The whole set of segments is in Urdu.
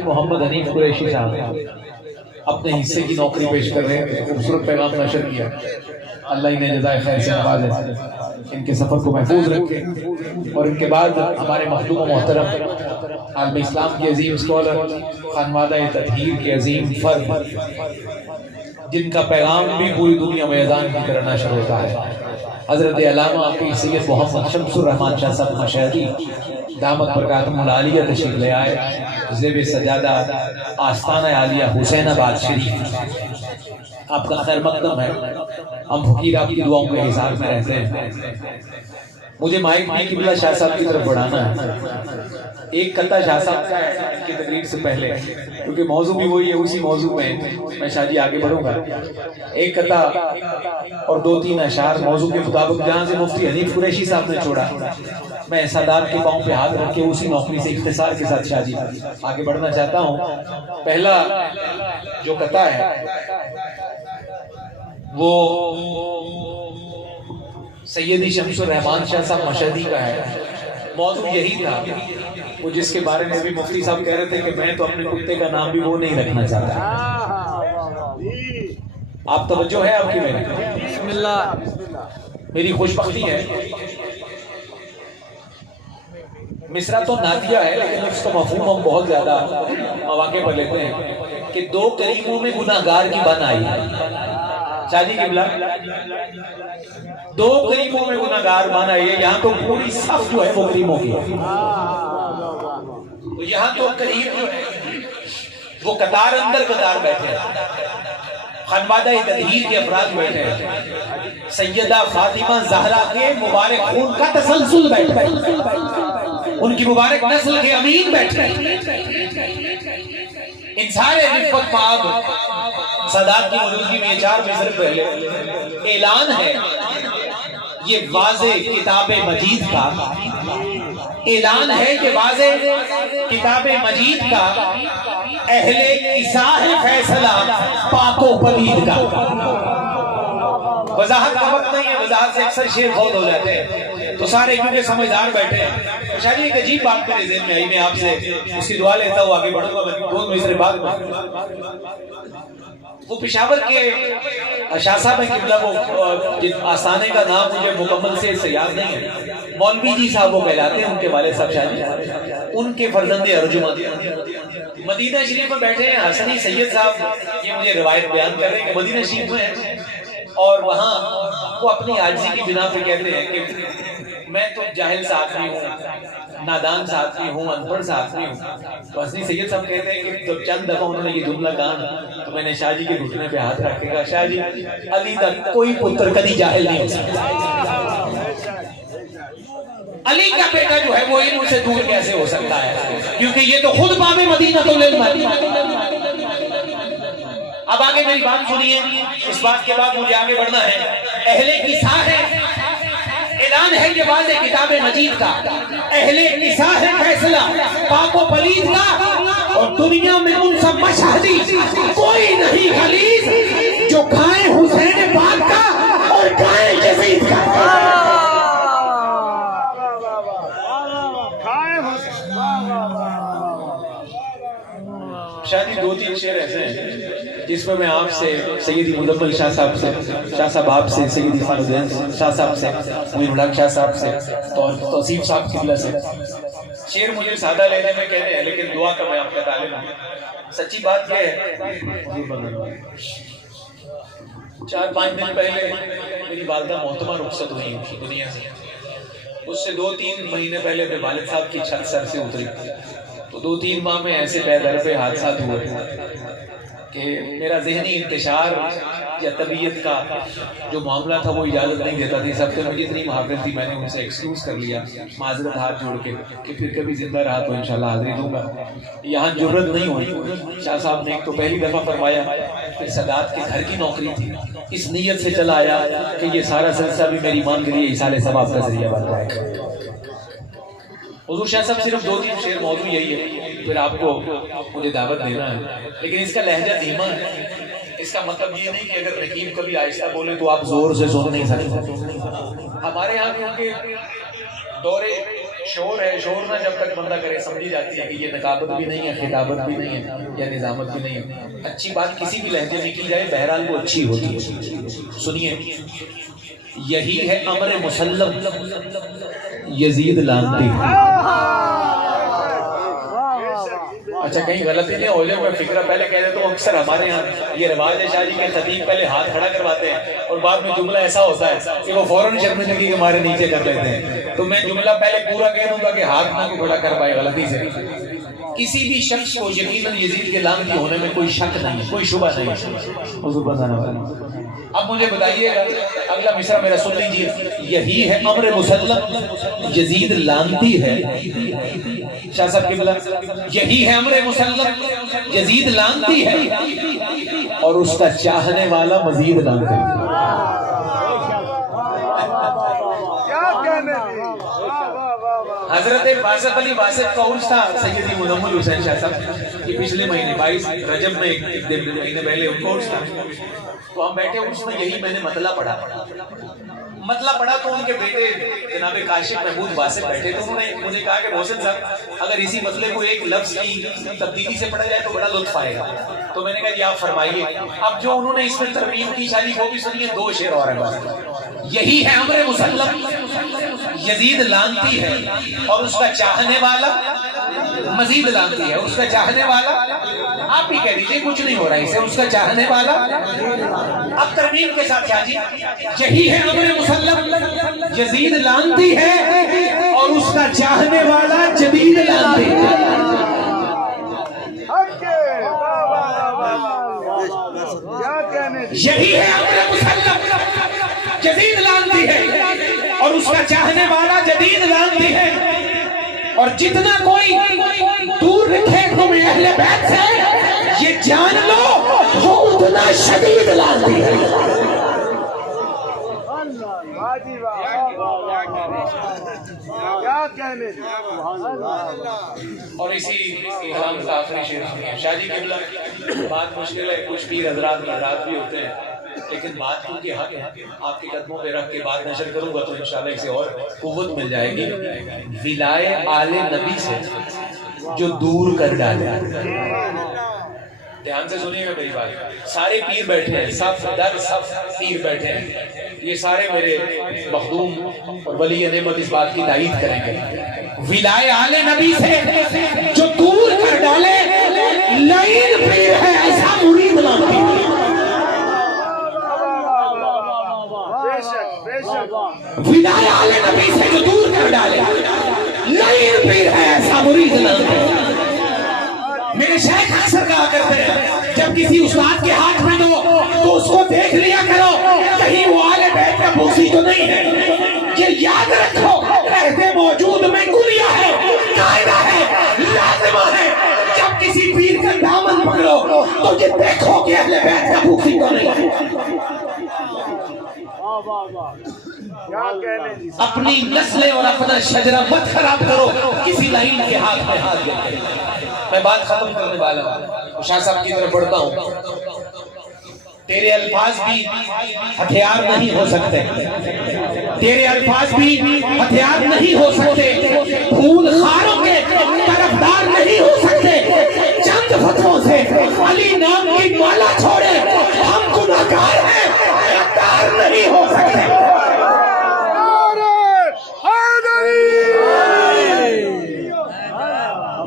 مفتی محمد حنیف قریشی صاحب اپنے حصے کی نوکری پیش کر رہے ہیں، خوبصورت پیغام نشر کیا، اللہ انہیں جزائے خیر سے نوازے، ان کے سفر کو محفوظ رکھے۔ اور ان کے بعد ہمارے مخدوم و محترم عالم اسلام کے عظیم اسکالر، خانوادہ تطہیر کے عظیم فرد، جن کا پیغام بھی پوری دنیا میں اذان کی طرح نشر ہوتا ہے، حضرت علامہ حافظ سید محمد شمس الرحمان شاہ صاحب مشہدی دامت برکاتہم العالیہ تشریف لے آئے، زیب سجادہ آستانہ عالیہ حسین آباد شریف۔ آپ کا خیر مقدم ہے، ہم فقیر آپ کی دعاؤں کے حساب میں رہتے ہیں۔ مجھے مائک بھی قبلہ شاہ صاحب کی طرف بڑھانا ہے۔ ایک قطعہ شاہ صاحب کا ہے ان کی تقریر سے پہلے، کیونکہ موضوع بھی وہی ہے، اسی موضوع میں شاہ جی آگے بڑھوں گا۔ ایک قطعہ اور 2-3 اشعار موضوع کے مطابق جہاں سے مفتی حنیف قریشی صاحب نے چھوڑا، میں سادات کے پاؤں پہ ہاتھ رکھ کے اسی نوکری سے اختصار کے ساتھ شاہ جی آگے بڑھنا چاہتا ہوں۔ پہلا جو قطعہ ہے وہ سیدی شمس الرحمان شاہ صاحب مشہدی کا ہے۔ موضوع یہی تھا، وہ جس کے بارے میں بھی مفتی صاحب کہہ رہے تھے کہ میں تو اپنے کتے کا نام بھی وہ نہیں رکھنا چاہتا۔ آپ توجہ ہے آپ کی؟ بسم اللہ۔ میری خوش بختی ہے، مصرع تو نادیہ ہے لیکن اس کا مفہوم ہم بہت زیادہ مواقع پر لیتے ہیں کہ 2 کریموں میں گناہگار کی بن آئی ہے۔ شاہ جی قبلہ 2 کریموں میں گناہگار بن آئی ہے، یہاں تو پوری صف جو ہے وہ کریموں کی ہے، تو یہاں تو کریم جو ہے وہ قطار اندر قطار بیٹھے ہیں، خانوادہ تطہیر کے افراد بیٹھے ہیں، سیدہ فاطمہ زہرا کے مبارک خون کا تسلسل بیٹھے ہیں، ان کی مبارک نسل کے امین بیٹھے ہیں۔ ان سارے رفت مآب سادات کی موجودگی میں 4 مصرع پہلے اعلان ہے، یہ واضح کتاب مجید کا اعلان ہے، یہ واضح کتاب مجید کا، اہل اصاح فیصلہ پاک و پلید کا۔ وضاحت کا وقت نہیں ہے، وضاحت سے اکثر شعر فوت ہو جاتے ہیں، تو سارے کیونکہ سمجھدار بیٹھے ہیں۔ شاہ جی ایک عجیب بات میرے ذہن میں آئی، میں آپ سے اس کی دعا لیتا ہوں، آگے بڑھوں گا میں 2 مصرع بعد میں۔ وہ پشاور کے شاہ صاحب ہیں قبلہ، وہ جن آستانے کا نام مجھے مکمل سے یاد نہیں ہے، مولوی جی صاحب وہ کہلاتے ہیں، ان کے والد صاحب شاہ جی، ان کے فرزند ارجمند مدینہ شریف میں بیٹھے ہیں۔ حسنی سید صاحب یہ مجھے روایت بیان کر رہے ہیں کہ مدینہ شریف میں ہیں اور وہاں وہ اپنی عاجزی کی بنا پہ کہتے ہیں کہ میں تو جاہل سا آدمی ہوں، نادان سا آدمی ہوں، انپڑھ سا آدمی ہوں۔ تو حسنی سید صاحب کہتے ہیں کہ جب چند دفعہ انہوں نے یہ جملہ کہا تو میں نے شاہ جی کے گھٹنے پہ ہاتھ رکھ کے کہا، شاہ جی علی تک کوئی پتر کبھی جاہل نہیں ہو سکتا، علی کا بیٹا جو ہے وہ علم سے دور کیسے ہو سکتا ہے، کیونکہ یہ تو خود باب مدینہ تو العلم ہے۔ اب آگے میری بات سنیے، اس بات کے بعد مجھے آگے بڑھنا ہے۔ اہل اصاح ہے، اعلان ہے یہ واضح کتاب مجید کا، اہل اصاح ہے فیصلہ پاک و پلید کا، اور دنیا میں ان سب مشہدی کوئی نہیں غلیظ جو کھائے حسین پاک کا اور کھائے یزید کا۔ شاہ جی 2-3 شعر ایسے ہیں جس میں آپ سے، سیدی مزمل شاہ صاحب سے، شاہ صاحب آپ سے، سیدی خالدین شاہ صاحب سے، معین الحق شاہ صاحب سے، توصیف صاحب قبلہ سے، شعر مجھے سادہ لینے میں کہتے ہیں لیکن دعا کا میں آپ کا طالب ہوں۔ سچی بات یہ ہے، 4-5 دن پہلے میری والدہ محترمہ رخصت ہوئی دنیا سے، اس سے 2-3 مہینے پہلے میرے والد صاحب کی چھت سر سے اتری، تو 2-3 ماہ میں ایسے بے در پہ حادثات ہوئے کہ میرا ذہنی انتشار یا طبیعت کا جو معاملہ تھا وہ اجازت نہیں دیتا تھی۔ سب سے مجھے اتنی محبت تھی، میں نے ان سے ایکسکیوز کر لیا، معذرت ہاتھ جوڑ کے کہ پھر کبھی زندہ رہا تو انشاءاللہ حاضری دوں گا۔ یہاں جرت نہیں ہوئی۔ شاہ صاحب نے ایک تو پہلی دفعہ فرمایا، پھر سادات کے گھر کی نوکری تھی، اس نیت سے چلا آیا کہ یہ سارا سلسلہ بھی میری مان کے لیے ایصال ثواب کا ذریعہ بن جائے گا۔ حضور شاہ صاحب صرف 2-3 شعر، موضوع یہی ہے، پھر آپ کو مجھے دعوت دینا ہے، لیکن اس کا لہجہ دھیما ہے۔ اس کا مطلب یہ نہیں کہ اگر رقیب کبھی آہستہ بولے تو آپ زور سے سن نہیں سکتے۔ ہمارے ہاں کیونکہ دور شور ہے، شور نہ جب تک بندہ کرے سمجھی جاتی ہے کہ یہ نقابت بھی نہیں ہے، خطابت بھی نہیں ہے، یا نظامت بھی نہیں ہے. اچھی بات کسی بھی لہجے میں کی جائے بہرحال وہ اچھی ہوتی ہے. سنیے، یہی ہے امر مسلم یزید لانتی. اچھا کہیں غلطی نہیں ہو جائے، میں فکرہ پہلے کہہ دیتا ہوں. اکثر ہمارے یہاں یہ رواج ہے شاہ جی کے خطیب پہلے ہاتھ کھڑا کرواتے ہیں اور بعد میں جملہ ایسا ہوتا ہے کہ وہ فوراً شرمندگی کے ہمارے نیچے کر لیتے ہیں. تو میں جملہ پہلے پورا کہہ دوں گا کہ ہاتھ نہ کو کھڑا کروائے غلطی سے. کسی بھی شخص کو یقیناً یزید کے لعنتی ہونے میں کوئی شک نہیں، کوئی شبہ نہیں. حضور بتانا. اب مجھے بتائیے گا اگلا مصرع میرا سن لیجیے. یہی ہے امر مسلم یزید لعنتی ہے. شاہ صاحب قبلہ، یہی ہے امر مسلم یزید لعنتی ہے اور اس کا چاہنے والا مزید لعنتی ہے. حضرت باسط علی باسط کا عرس تھا سیدی منمل حسین شاہ صاحب کی پچھلے مہینے 22 رجب میں ایک مہینے پہلے ان کا عرس تھا. تو ہم بیٹھے عرس میں یہی میں نے مطلع پڑھا تو ان کے بیٹے جناب کاشف محمود باسط بیٹھے. تو انہوں نے مجھے کہا کہ محسن صاحب اگر اسی مسئلے کو ایک لفظ کی تبدیلی سے پڑھا جائے تو بڑا لطف آئے گا. تو میں نے کہا جی آپ فرمائیے. اب جو انہوں نے اس میں ترمیم کی شاید وہ بھی سنیے. 2 شعر اور ہیں بس. یہی ہے امر مسلم یزید لعنتی ہے اور اس کا چاہنے والا مزید لعنتی ہے. اس کا چاہنے والا آپ ہی کہہ دیجئے، کچھ نہیں ہو رہا اسے. اس کا چاہنے والا اب ترمیم کے ساتھ کیا جی. یہی ہے امر مسلم یزید لعنتی ہے اور اس کا چاہنے والا جدید لعنتی ہے. یہی ہے امر مسلم جدید لعنتی ہے اور اس کا چاہنے والا جدید لعنتی ہے. اور جتنا کوئی دور رکھے تمہیں اہل بیت سے یہ جان لو وہ اتنا شدید لعنتی ہے. اور اسی کلام کا آخری شعر شاہ جی قبلہ. بات مشکل ہے، کچھ پیر حضرات ناراض بھی ہوتے ہیں، لیکن بات کیونکہ حق ہے آپ کے قدموں پہ رکھ کے بات نشر کروں گا تو انشاءاللہ اسے اور قوت مل جائے گی. ولائے آل نبی سے جو دور کر ڈالے. دھیان سے سنیے گا میری بات. سارے پیر بیٹھے ہیں، صف در صف پیر بیٹھے ہیں. یہ سارے میرے مخدوم اور ولی نعمت اس بات کی تائید کریں گے. ولائے آل نبی سے جو دور کر ڈالے لعین پیر ہے ایسا مرید لعنتی ہے. ولائے آل نبی سے جو دور کر ڈالے لعین پیر ہے ایسا مرید لعنتی ہے. میرے شیخ اکثر کہا کرتے ہیں جب کسی استاد کے ہاتھ میں دو تو اس کو دیکھ لیا کرو کہیں وہ آل بیت کا بوسی تو نہیں ہے. یہ یاد رکھو رہتے موجود میں گلیا ہے، قاعدہ ہے، لازمہ ہے. جب کسی پیر کا دامن پکڑو تو یہ دیکھو کہ اہل بیت کا بوسی تو نہیں ہے. اپنی نسلیں اور اپنا شجرہ مت خراب کرو کسی لائن کے ہاتھ میں ہاتھ دے. میں بات ختم کرنے والا ہوں، شاہ صاحب کی طرف بڑھتا ہوں. تیرے الفاظ بھی ہتھیار نہیں ہو سکتے، تیرے الفاظ بھی ہتھیار نہیں ہو سکتے، خون خاروں کے طرفدار نہیں ہو سکتے. چند فتووں سے علی نام کی مالا چھوڑے ہم گناہگار ہیں، غدار نہیں ہو سکتے.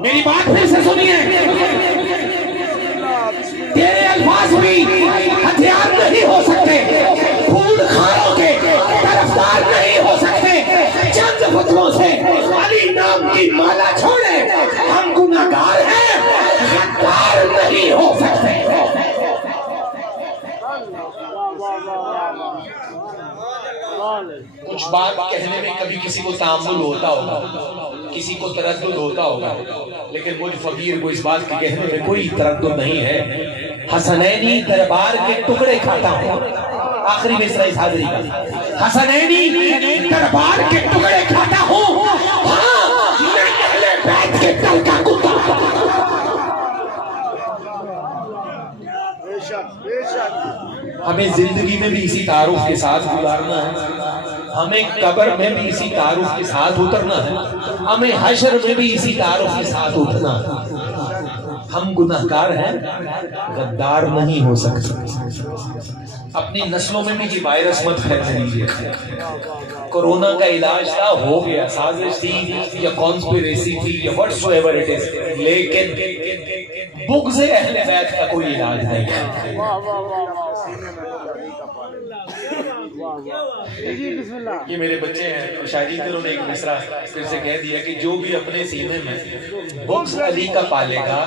میری بات پھر سے سنیے. تیرے الفاظ بھی ہتھیار نہیں ہو سکتے، خون خاروں کے طرفدار نہیں ہو سکتے. چند فتووں سے علی نام کی مالا چھوڑے ہم گناہگار ہیں، غدار نہیں ہو سکتے. کچھ بات کہنے میں کبھی کسی کو تعامل ہوتا ہوگا، کسی کو تردد ہوتا ہوگا، لیکن مجھ فقیر کو اس بات کے کہنے میں کوئی تردد نہیں ہے. حسنینی دربار کے ٹکڑے کھاتا ہوں. آخری مصرع اس حاضری کا. حسنینی دربار کے ٹکڑے کھاتا ہوں، ہاں میں اہل بیت کے دل کا کتا. ہمیں زندگی میں بھی اسی تعارف کے ساتھ گزارنا ہے، ہمیں قبر میں بھی اسی تعارف کے ساتھ اترنا ہے. ہمیں حشر میں بھی اسی تعارف کے ساتھ اٹھنا. ہم گناہگار ہیں، غدار نہیں ہو سکتے. اپنی نسلوں میں بھی یہ وائرس مت پھیلنے دیجیے. کورونا کا علاج تھا، ہو گیا، سازش تھی یا کانسپیریسی تھی یا واٹس ایور اٹ از، لیکن بغض اہل بیت کا کوئی علاج نہیں ہے. یہ میرے بچے ہیں، شاعری کروں نے ایک مصرع پھر سے کہہ دیا کہ جو بھی اپنے سینے میں بغض علی کا پالے گا،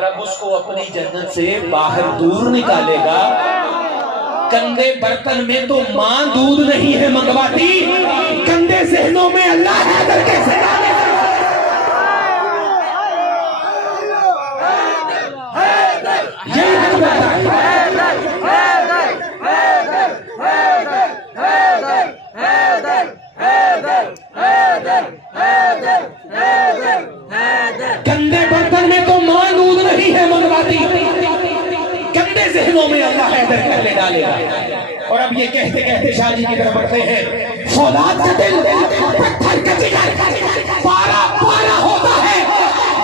رب اس کو اپنی جنت سے باہر دور نکالے گا. گندے برتن میں تو ماں دودھ نہیں ہے منگواتی، گندے ذہنوں میں اللہ حیدر کیسے ڈالے گا. یہی حکمت ہے. گندے برتن میں تو ماں دودھ نہیں ہے منگواتی، گندے ذہنوں میں اللہ حیدر پہلے ڈالے گا. اور اب یہ کہتے کہتے شاہ جی کی طرف بڑھتے ہیں. فولاد کا دل پتھر کا جگر پارا پارا ہوتا ہے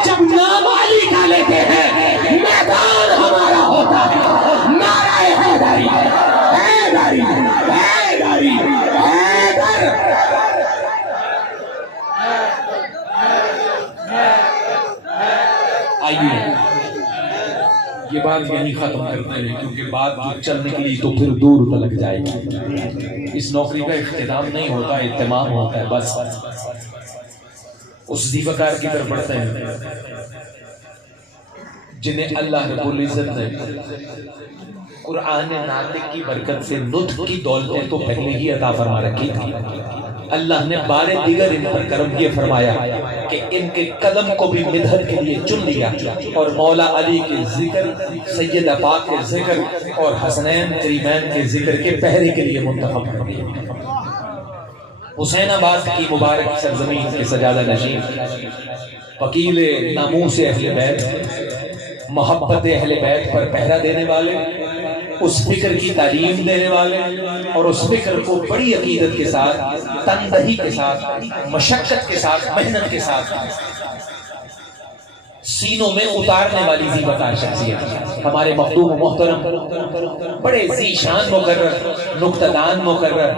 جب نام علی کا لیتے ہیں، میدان ہمارا ہوتا ہے. نعرہ حیدری حیدری حیدری حیدر. آئیے یہ بات یہیں ختم کرتے ہیں، کیونکہ بات جو چل نکلی تو پھر دور تلک جائے گی. اس نوکری کا اختتام نہیں ہوتا، اہتمام ہوتا ہے. بس اس ذیوکار کی طرف بڑھتے ہیں جنہیں اللہ رب العزت نے قرآن ناطق کی برکت سے نطق کی دولتیں تو پہلے ہی عطا فرما رکھی تھی. اللہ نے بارے دیگر ان پر کرم یہ فرمایا کہ ان کے قدم کو بھی مدحت کے لیے چن لیا، اور مولا علی کے ذکر، سیدہ پاک کے ذکر اور حسنین کریمین کے ذکر کے پہرے کے لیے منتخب کر دیا. حسین آباد کی مبارک سرزمین کے سجادہ نشین، وکیل ناموس اہل بیت، محبت اہل بیت پر پہرا دینے والے، اس فکر کی تعلیم دینے والے، اور اس فکر کو بڑی عقیدت کے ساتھ، تندہی کے ساتھ، مشقت کے ساتھ، محنت کے ساتھ سینوں میں اتارنے والی ذیوکار شخصیت ہمارے مخدوم و محترم، بڑے ذی شان مقرر، نکتہ دان مقرر،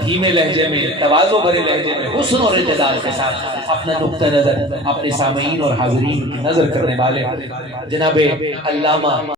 دھیمے لہجے میں، تواضع بھرے لہجے میں، حسن اور اعتدال کے ساتھ اپنا نقطہ نظر اپنے سامعین اور حاضرین کی نظر کرنے والے جناب علامہ